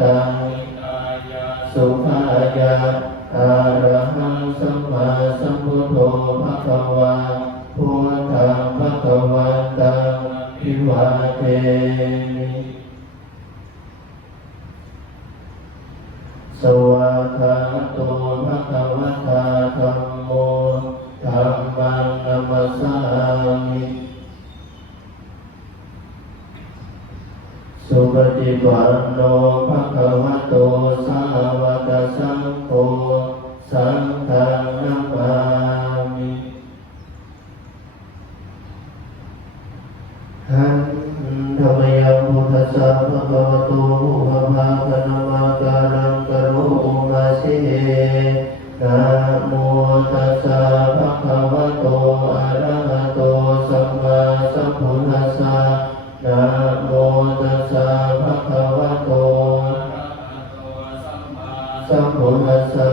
ตังสุภายะอะระหังสัมมาสัมพุทโธภควาพุทธังภควันตังภิวาเทมิสวากขาโตภควตาธัมโมธัมมังนัมมัสสามิสุปฏิปันโนภควโตสาวกสังโฆสังฆังนัมมามิหันธรรมยังพุทธัสสะภควโตภะภาคะนามาการังกโรมาสินะโมตัสสะภะคะวะโตอะระหะโตสัมมาสัมพุทธัสสะนะโมตัสสะภะคะวะโตสัมพุทธัสสะ